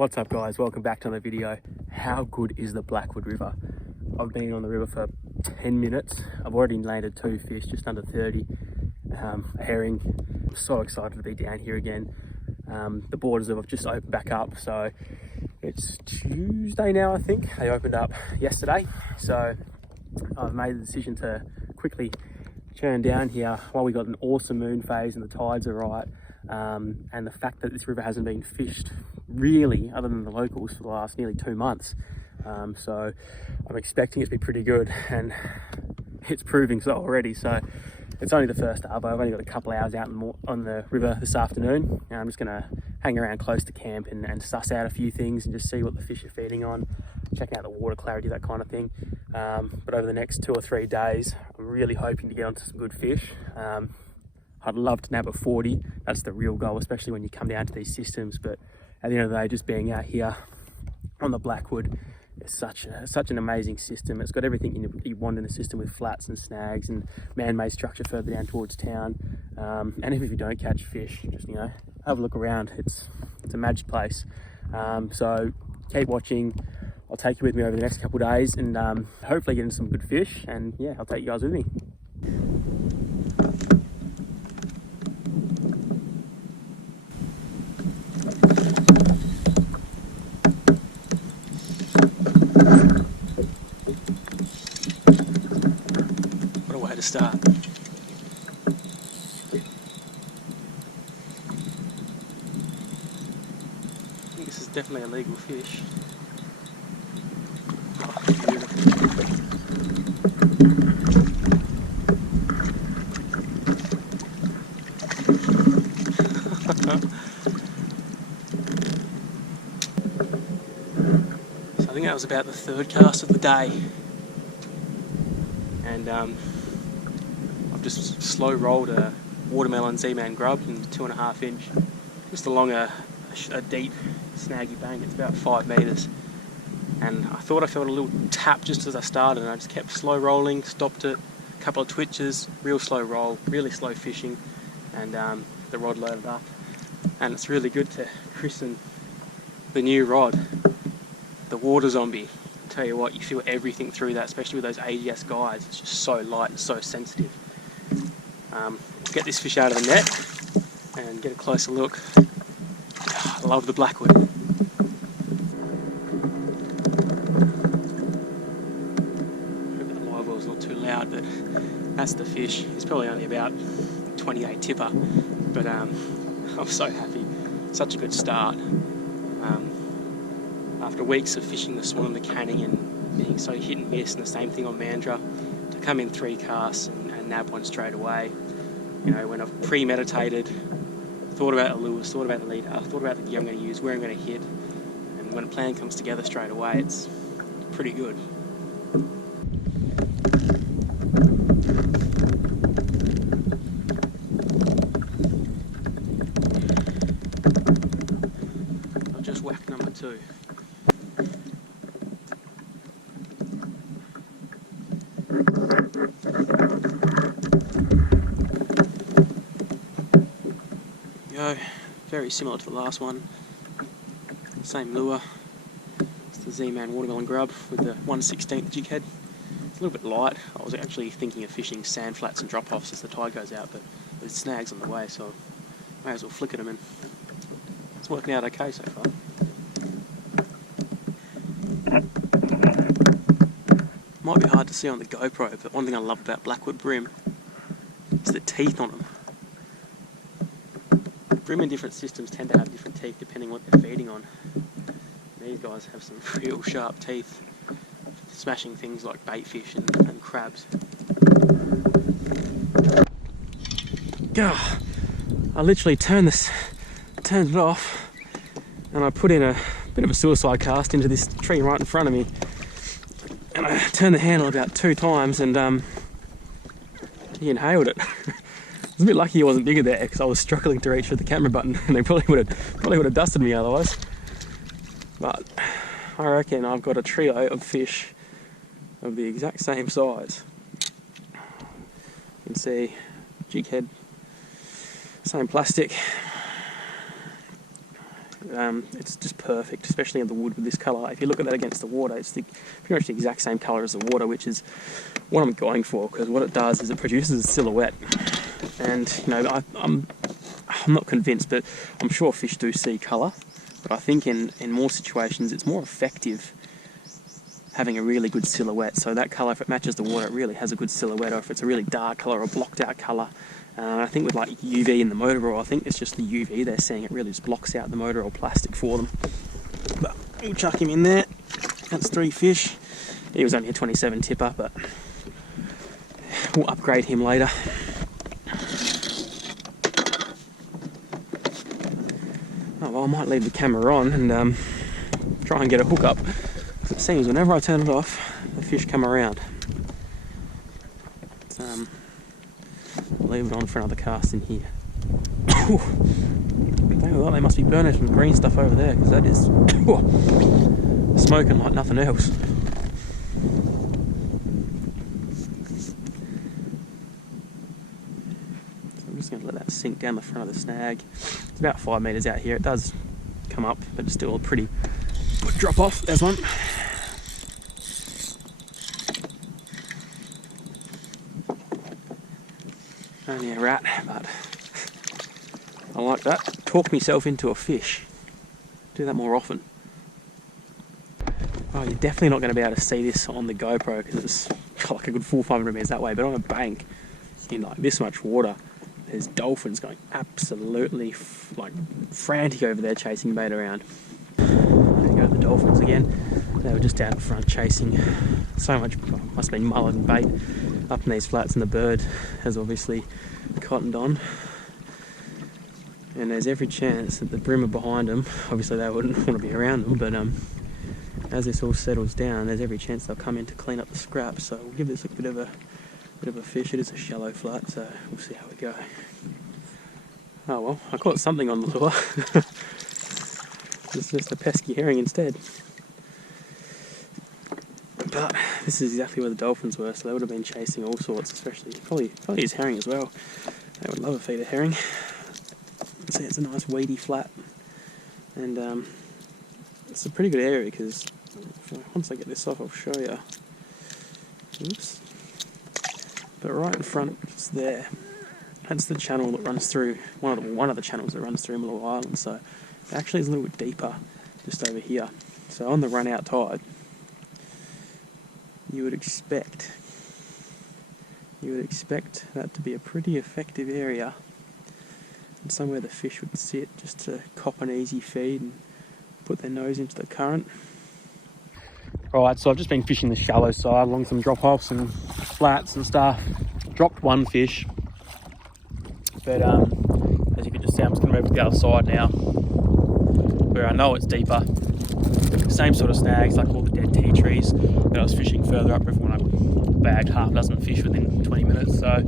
What's up guys, welcome back to another video. How good is the Blackwood River? I've been on the river for 10 minutes. I've already landed 2 fish, just under 30, a herring. I'm so excited to be down here again. The borders have just opened back up, so it's Tuesday now I think. They opened up yesterday, so I've made the decision to quickly churn down here while we got an awesome moon phase and the tides are right. And the fact that this river hasn't been fished really, other than the locals, for the last nearly 2 months. So I'm expecting it to be pretty good, and it's proving so already. So it's only the first hour, but I've only got a couple hours out on the river this afternoon. I'm just gonna hang around close to camp and suss out a few things and just see what the fish are feeding on, checking out the water clarity, that kind of thing. But over the next 2 or 3 days, I'm really hoping to get onto some good fish. I'd love to nab a 40. That's the real goal, especially when you come down to these systems. But at the end of the day, just being out here on the Blackwood is such an amazing system. It's got everything you want in a system, with flats and snags and man-made structure further down towards town. And if you don't catch fish, just have a look around. It's a magic place. So keep watching. I'll take you with me over the next couple of days, and hopefully get in some good fish. And yeah, I'll take you guys with me. To start. I think this is definitely a legal fish. Oh, So I think that was about the 3rd cast of the day, and I've just slow rolled a watermelon Z-Man grub in 2.5 inch, just along a deep snaggy bank. It's about 5 meters, and I thought I felt a little tap just as I started, and I just kept slow rolling, stopped it, a couple of twitches, real slow roll, really slow fishing, and the rod loaded up. And it's really good to christen the new rod the Water Zombie. Tell you what, you feel everything through that, especially with those ADS guides. It's just so light and so sensitive. Get this fish out of the net and get a closer look. I love the Blackwood. Hope that live well's not too loud, but that's the fish. It's probably only about 28 tipper, but I'm so happy. Such a good start. After weeks of fishing the Swan and the Canning and being so hit and miss, and the same thing on Mandra, to come in 3 casts and nab one straight away. When I've premeditated, thought about the lures, thought about the leader, thought about the gear I'm going to use, where I'm going to hit, and when a plan comes together straight away, it's pretty good. I'll just whack number 2. Very similar to the last one, same lure. It's the Z-Man watermelon grub with the 1/16 jig head. It's a little bit light. I was actually thinking of fishing sand flats and drop-offs as the tide goes out, but there's snags on the way, so I may as well flicker them in. It's working out okay so far. Might be hard to see on the GoPro, but one thing I love about Blackwood bream is the teeth on them. Bream in different systems tend to have different teeth depending on what they're feeding on. These guys have some real sharp teeth, smashing things like baitfish and crabs. God, I literally turned it off, and I put in a bit of a suicide cast into this tree right in front of me, and I turned the handle about 2 times, and he inhaled it. I was a bit lucky he wasn't bigger there, because I was struggling to reach for the camera button, and they probably would have dusted me otherwise. But I reckon I've got a trio of fish of the exact same size. You can see jig head, same plastic, It's just perfect, especially in the wood with this colour. If you look at that against the water, it's pretty much the exact same colour as the water, which is what I'm going for, because what it does is it produces a silhouette. And you know, I'm not convinced, but I'm sure fish do see colour. But I think in more situations, it's more effective having a really good silhouette. So that colour, if it matches the water, it really has a good silhouette. Or if it's a really dark colour or blocked out colour. I think with like UV in the motor oil, I think it's just the UV they're seeing. It really just blocks out the motor oil plastic for them. But we'll chuck him in there. That's 3 fish. He was only a 27 tipper, but we'll upgrade him later. Oh, well, I might leave the camera on and try and get a hook up. Because it seems whenever I turn it off, the fish come around. Leave it on for another cast in here. Well, they must be burning some green stuff over there, because that is smoking like nothing else. So I'm just going to let that sink down the front of the snag. It's about 5 metres out here. It does come up, but it's still a pretty good drop off. There's one. Only a rat, but I like that. Talk myself into a fish. Do that more often. Oh, you're definitely not going to be able to see this on the GoPro because it's got like a good 400-500 metres that way, but on a bank in like this much water, there's dolphins going absolutely like frantic over there chasing bait around. There go the dolphins again. They were just out front chasing so much, must have been mullet and bait up in these flats, and the bird has obviously cottoned on. And there's every chance that the brimmer behind them, obviously they wouldn't want to be around them, but as this all settles down, there's every chance they'll come in to clean up the scrap. So we'll give this a bit of a fish. It is a shallow flat, so we'll see how we go. Oh well, I caught something on the lure. It's just a pesky herring instead. But this is exactly where the dolphins were, so they would have been chasing all sorts, especially probably his herring as well. They would love a feed of herring. See, it's a nice weedy flat, and it's a pretty good area because once I get this off, I'll show you. Oops. But right in front, it's there. That's the channel that runs through one of the channels that runs through Miller Island. So it actually is a little bit deeper, just over here. So on the run out tide, you would expect that to be a pretty effective area and somewhere the fish would sit just to cop an easy feed and put their nose into the current. Right, so I've just been fishing the shallow side along some drop offs and flats and stuff. Dropped one fish, but as you can just see, I'm just going to move to the other side now where I know it's deeper. Same sort of snags, like all the dead tea trees that I was fishing further up when I bagged half a dozen fish within 20 minutes. So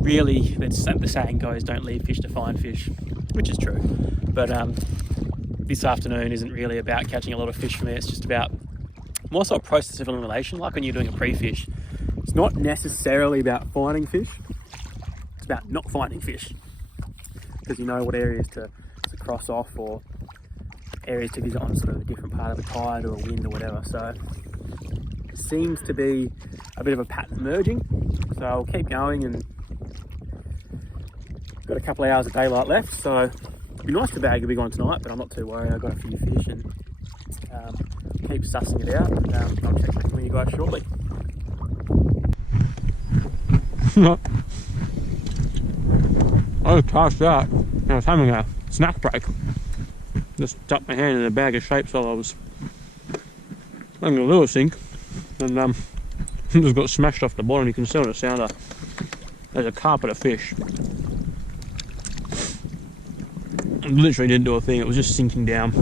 really, the saying goes, don't leave fish to find fish, which is true. But this afternoon isn't really about catching a lot of fish for me. It's just about more so a process of elimination, like when you're doing a pre-fish. It's not necessarily about finding fish. It's about not finding fish, because you know what areas to cross off or areas to visit on sort of a different part of a tide or a wind or whatever. So it seems to be a bit of a pattern emerging. So I'll keep going, and got a couple of hours of daylight left, so it'd be nice to bag a big one tonight, but I'm not too worried. I've got a few fish and keep sussing it out, and I'll check back with you guys shortly. I just cast out and I was having a snack break. Just ducked my hand in a bag of shapes while I was having a lure sink, and just got smashed off the bottom. You can see on the sounder there's a carpet of fish. It literally didn't do a thing. It was just sinking down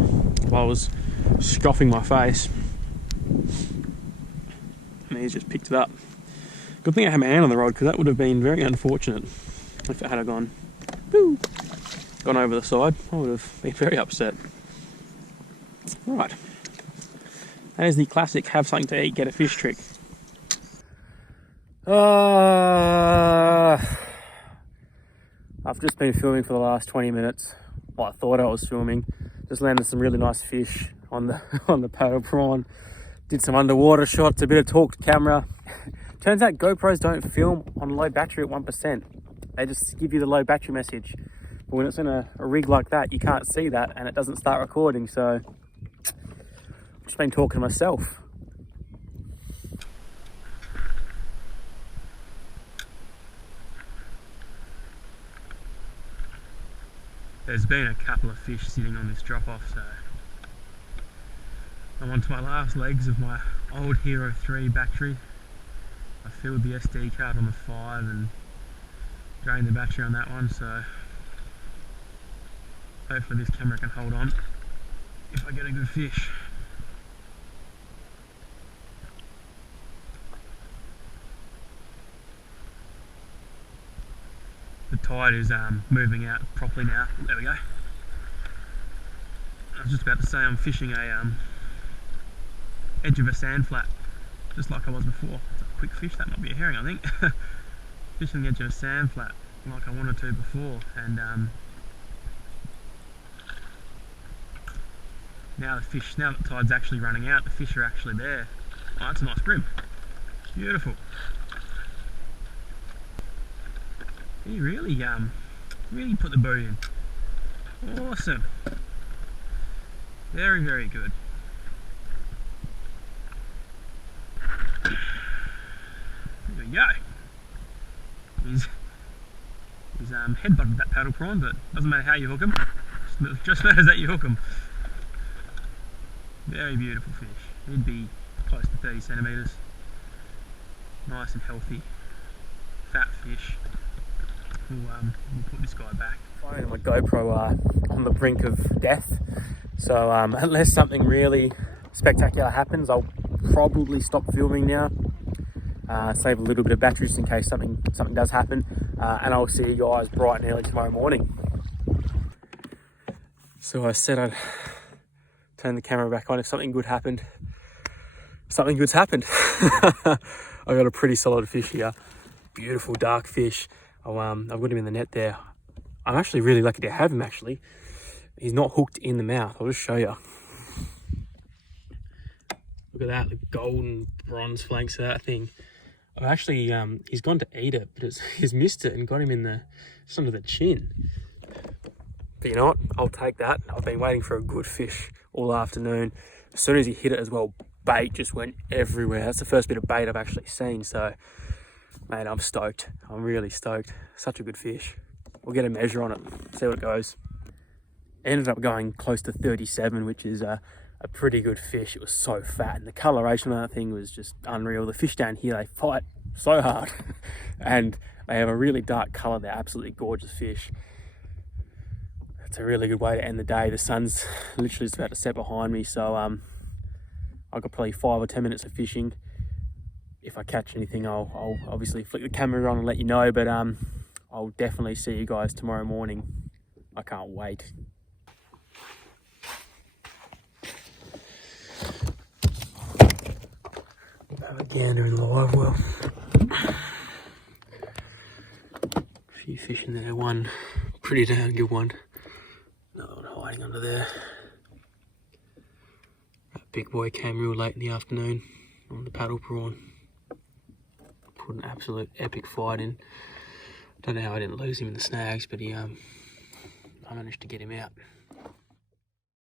while I was scoffing my face, and he's just picked it up. Good thing I had my hand on the rod, because that would have been very unfortunate if it had gone over the side. I would have been very upset. Right, that is the classic have something to eat, get a fish trick. I've just been filming for the last 20 minutes. what I thought I was filming. Just landed some really nice fish on the on the paddle prawn. Did some underwater shots, a bit of talk to camera. Turns out GoPros don't film on low battery at 1%. They just give you the low battery message. But when it's in a rig like that, you can't see that and it doesn't start recording. So I've just been talking to myself. There's been a couple of fish sitting on this drop off, so I'm on to my last legs of my old Hero 3 battery. I filled the SD card on the 5 and drained the battery on that one, so hopefully this camera can hold on if I get a good fish. The tide is moving out properly now. There we go. I was just about to say I'm fishing a edge of a sand flat, just like I was before. It's a quick fish, that might be a herring I think. Fishing the edge of a sand flat like I wanted to before, and now the tide's actually running out, the fish are actually there. Oh, that's a nice brim. Beautiful. He really put the boat in. Awesome. Very, very good. There we go. He's headbutted that paddle prawn, but doesn't matter how you hook him. Just matters that you hook him. Very beautiful fish. He'd be close to 30 centimetres. Nice and healthy. Fat fish. We'll put this guy back. Finally, my GoPro on the brink of death. So unless something really spectacular happens, I'll probably stop filming now. Save a little bit of battery just in case something does happen. And I'll see you guys bright and early tomorrow morning. So I said I'd turn the camera back on if something good happened. Something good's happened. I got a pretty solid fish here. Beautiful dark fish. I've got him in the net there. I'm actually really lucky to have him actually. He's not hooked in the mouth. I'll just show you. Look at that, the golden bronze flanks of that thing. I've actually, he's gone to eat it, but he's missed it and got him in just under the chin. But you know what? I'll take that. I've been waiting for a good fish all afternoon. As soon as he hit it as well, bait just went everywhere. That's the first bit of bait I've actually seen. So, mate, I'm stoked. I'm really stoked. Such a good fish. We'll get a measure on it, see what it goes. Ended up going close to 37, which is a pretty good fish. It was so fat, and the coloration of that thing was just unreal. The fish down here, they fight so hard, and they have a really dark color. They're absolutely gorgeous fish. It's a really good way to end the day. The sun's literally just about to set behind me, so I've got probably 5 or 10 minutes of fishing. If I catch anything, I'll obviously flick the camera on and let you know, but I'll definitely see you guys tomorrow morning. I can't wait. Have a gander in the live well. A few fish in there, one pretty damn good one. Another one hiding under there. That big boy came real late in the afternoon on the paddle prawn. Put an absolute epic fight in. Don't know how I didn't lose him in the snags, but I managed to get him out.